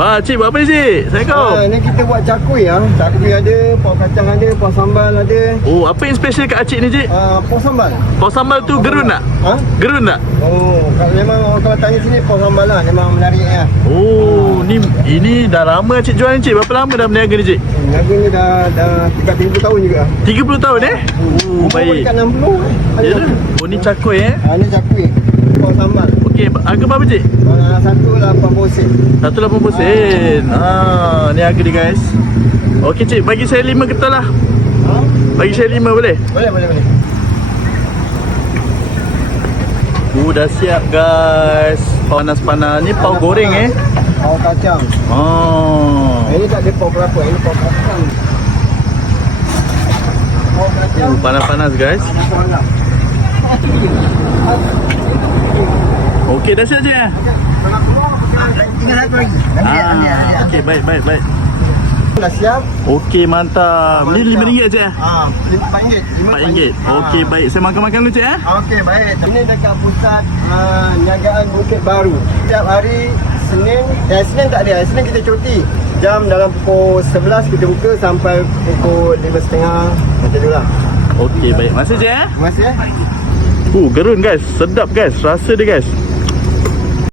Wah, cik buat apa ni cik? Assalamualaikum. Ni kita buat cakui ya. Cakui ada, pok kacang ada, pok sambal ada. Oh, apa yang special kat acik ni cik? Pok sambal. Pok sambal tu gerun tak? Ha? Gerun tak? Oh, memang orang kalau tanya sini pok sambal lah, memang menarik ya. Oh, ini dah lama cik jual ni cik. Berapa lama dah berniaga ni cik? Niaga ni dah 30 tahun juga. 30 tahun Oh, baik. Dekat 60 Ya dah. Oh, ni cakui Ni cakui. Pok sambal. Okey, harga berapa cik? 180 sen. 180 sen. Ni harga dia guys. Okey cik, bagi saya 5 ketol lah. Ha? Bagi saya 5 boleh? Boleh. Dah siap guys. Panas-panas. Ni pau goreng Pau kacang. Ini tak ada pau kelapa, ini pau kacang. Pau kacang. Panas-panas guys. Okey, dah siap je ya? Tinggal satu lagi. Okey, baik. Dah siap. Okey, mantap. Ni RM5 je ya? RM4. RM4. Okey, baik. Saya makan-makan dulu cik ya? Okey, baik. Ini dekat pusat niagaan Bukit Baru. Setiap hari Senin tak ada. Senin kita cuti. Jam dalam pukul 11 kita buka sampai pukul 5.30 macam tu lah. Okey, baik. Masih je ya? Terima kasih. Gerun guys. Sedap guys. Rasa dia guys.